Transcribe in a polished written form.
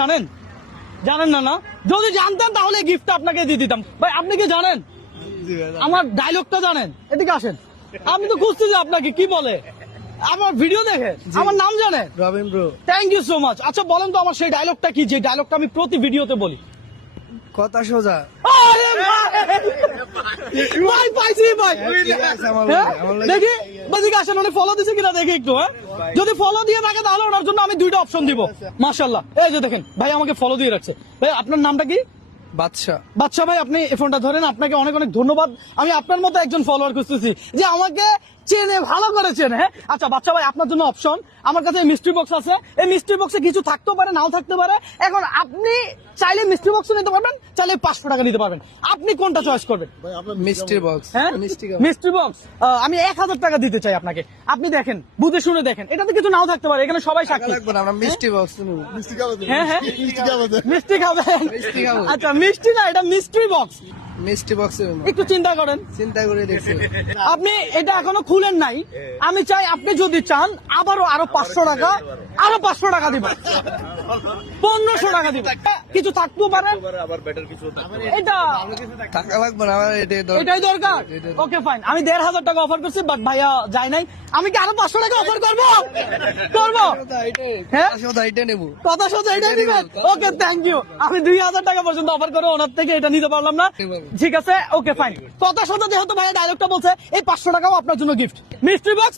জানেন? জানেন না না? যদি জানতেন তাহলে গিফটটা আপনাকে দিয়ে দিতাম। ভাই আপনি কি জানেন আমার ডায়লগটা? জানেন? এদিকে আসেন। আমি তো খুঁজছি যে আপনাকে কি বলে আমার ভিডিও দেখে আমার নাম জানেন? Robin bro. Thank you so much. আচ্ছা বলেন তো আমার সেই ডায়লগটা কি, যে ডায়লগটা আমি প্রতি ভিডিওতে বলি? কথা সোজা। আরে ভাই পাইছি ভাই। হ্যাঁ? দেখি বাদিকে আসেন, উনি ফলো দিছে কিনা দেখি একটু। হ্যাঁ, যদি ফলো দিয়ে থাকে তাহলে ওনার জন্য আমি 2টা অপশন দিব। মাশাআল্লাহ, এই যে দেখেন ভাই আমাকে ফলো দিয়ে রাখছে। ভাই আপনার নামটা কি? বাদশা। বাচ্চা ভাই আপনি এই ফোনটা ধরেন। আপনাকে অনেক অনেক ধন্যবাদ। আমি আপনার মতো একজন ফলোয়ার খুঁজতেছি যে আমাকে চেনে, ভালো করে চেনে। হ্যাঁ আচ্ছা বাচ্চা ভাই আপনার জন্য অপশন, আমার কাছে মিস্ট্রি বক্স আছে। এই মিস্ট্রি বক্সে কিছু থাকতেও পারে, নাও থাকতে পারে। এখন আপনি চাইলে মিস্ট্রি বক্স নিতে পারবেন, চাইলে 500 টাকা নিতে পারবেন। আপনি কোনটা চয়েস করবেন? মিষ্টি বক্স। হ্যাঁ মিস্ট্রি বক্স। আমি 1000 টাকা দিতে চাই আপনাকে। আপনি দেখেন, বুঝে শুনে দেখেন, এটাতে কিছু নাও থাকতে পারে, এখানে সবাই সাক্ষী। লাগবে না, আমরা মিষ্টি বক্স নেব। হ্যাঁ হ্যাঁ মিষ্টি খাবেন? মিষ্টি খাবো। আচ্ছা মিষ্টি না, এটা মিস্ট্রি বক্স। মিষ্টি বক্স একটু চিন্তা করেন। চিন্তা করে দেখছি। আপনি এটা এখনো খুলেন নাই। আমি চাই আপনি যদি চান আরো 500 টাকা, আরো 500 টাকা দিব, 1500 টাকা দিব। কিছু থাকতেও পারে, এটা টাকা লাগবে না, আমার এটাই দরকার। ওকে ফাইন, আমি 1500 টাকা অফার করছি, বাট ভাইয়া যায় নাই। আমি কি আরো 500 টাকা অফার করবো? হ্যাঁ এটা নেব। কথা সোজা এটাই দিবেন? Okay thank you. আমি 2000 টাকা পর্যন্ত অফার করে ওনার থেকে এটা নিতে পারলাম না। ঠিক আছে ওকে ফাইন। কথা সোজা যেহেতু ভাইয়া ডায়লগটা বলছে, এই 500 টাকাও আপনার জন্য গিফট। Mystery box